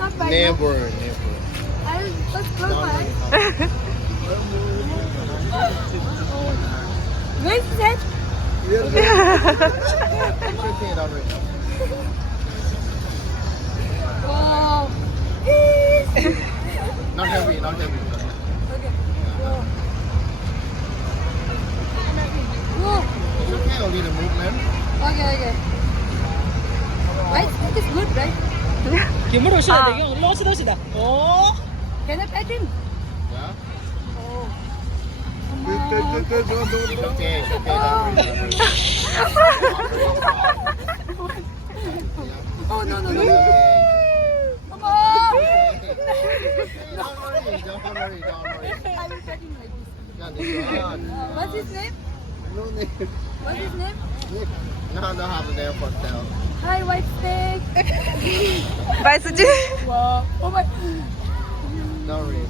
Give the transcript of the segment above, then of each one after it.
not bite. Never. I'll just close my eyes. Where's his head? It's okay, don't worry. Wow. Not heavy. Okay. Whoa. Whoa. It's okay, only the movement. Okay. White snake is good, right? 김으로 오셔야 돼요. 로스 도시다. 오. Can I pet him? Yeah. Oh. It's okay, don't worry. Oh no. Come Come on. Don't worry. I will pet him like this. Yeah, this one. What's his name? No name. What's his name? No have the name for sale. Hi, white snake. 맛있지? Wow. Oh my. Don't worry.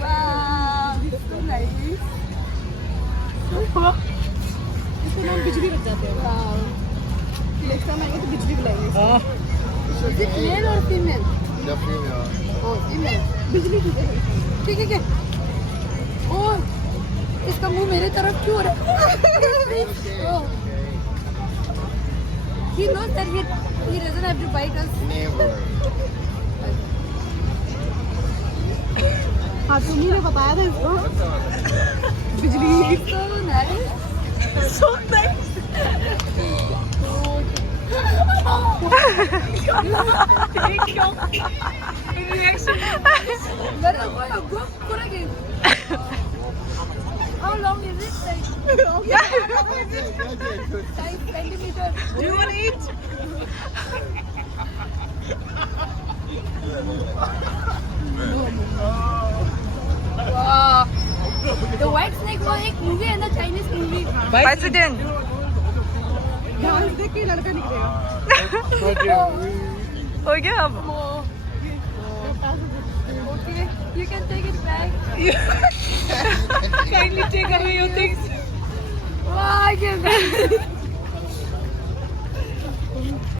Wow. It's so nice. इसके नाम बिजली बच जाते हैं। Wow. Next time आएंगे तो बिजली बुलाएंगे। Is it male or female? The female. Oh, female. बिजली की है। ठीक है। Oh, इसका मुंह मेरे तरफ क्यों हो रहा है? Oh. He knows that he doesn't have to bite us. Never. हाँ तुम्ही ने बताया था इसको। बिजली। So nice. So nice. Reaction. Go again. How long is it? Like 5 centimeters. Do you want to eat? Wow. The white snake was एक movie है ना, Chinese movie. 맛있지? यहाँ से देख के लड़का निकलेगा। Oh yeah. Okay, you can take it back. Kindly take away your things. Wow, I can.